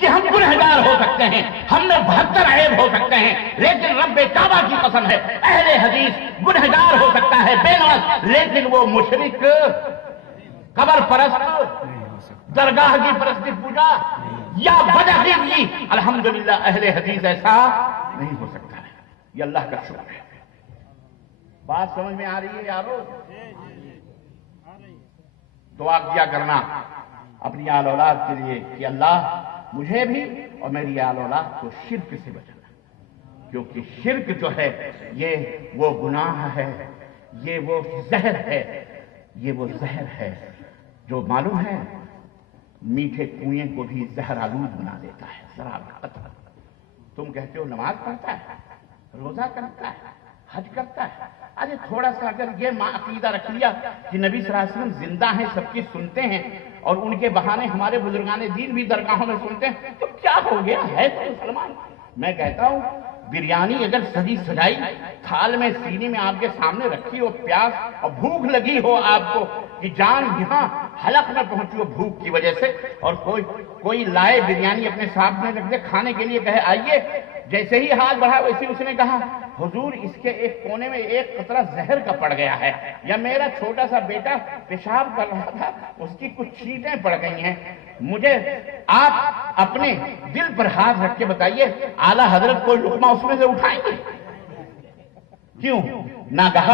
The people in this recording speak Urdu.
کہ ہم گنہگار ہو سکتے ہیں، ہم میں 72 عیب ہو سکتے ہیں، لیکن رب کعبہ کی قسم ہے اہل حدیث گنہگار ہو سکتا ہے بے نماز، لیکن وہ مشرک، قبر پرست، درگاہ کی پرستی پوجا یا بدعقیدگی، الحمدللہ اہل حدیث ایسا نہیں ہو سکتا ہے۔ یہ اللہ کا شکر ہے۔ بات سمجھ میں آ رہی ہے یارو؟ دعا کیا کرنا اپنی آل اولاد کے لیے کہ اللہ مجھے بھی اور میری آل اولاد کو شرک سے بچانا، کیونکہ شرک جو ہے یہ وہ گناہ ہے، یہ وہ زہر ہے، یہ وہ زہر ہے جو معلوم ہے میٹھے کنویں کو بھی زہر آلود بنا دیتا ہے، شراب کا قطرہ۔ تم کہتے ہو نماز پڑھتا ہے، روزہ کرتا ہے، حج کرتا ہے، ارے تھوڑا سا اگر یہ عقیدہ رکھ لیا کہ نبی صلی اللہ علیہ وسلم زندہ ہیں، سب کی سنتے ہیں اور ان کے بہانے ہمارے بزرگان دین بھی درگاہوں میں سنتے ہیں، تو کیا ہو گیا ہے تو مسلمان۔ میں کہتا ہوں بریانی اگر سجی سجائی تھال میں سینی میں آپ کے سامنے رکھی ہو، پیاس اور بھوک لگی ہو آپ کو کہ جان یہاں حلق میں پہنچی ہو بھوک کی وجہ سے، اور کوئی لائے بریانی اپنے سامنے رکھ دے کھانے کے لیے، کہے آئیے، جیسے ہی ہاتھ بڑھا ویسے اس نے کہا حضور اس کے ایک کونے میں ایک قطرہ زہر کا پڑ گیا ہے، یا میرا چھوٹا سا بیٹا پیشاب کر رہا تھا اس کی کچھ چھینٹیں پڑ گئی ہیں، مجھے آپ اپنے دل پر ہاتھ رکھ کے بتائیے اعلیٰ حضرت کوئی لقمہ اس میں سے اٹھائیں گے؟ کیوں؟ نہ کہا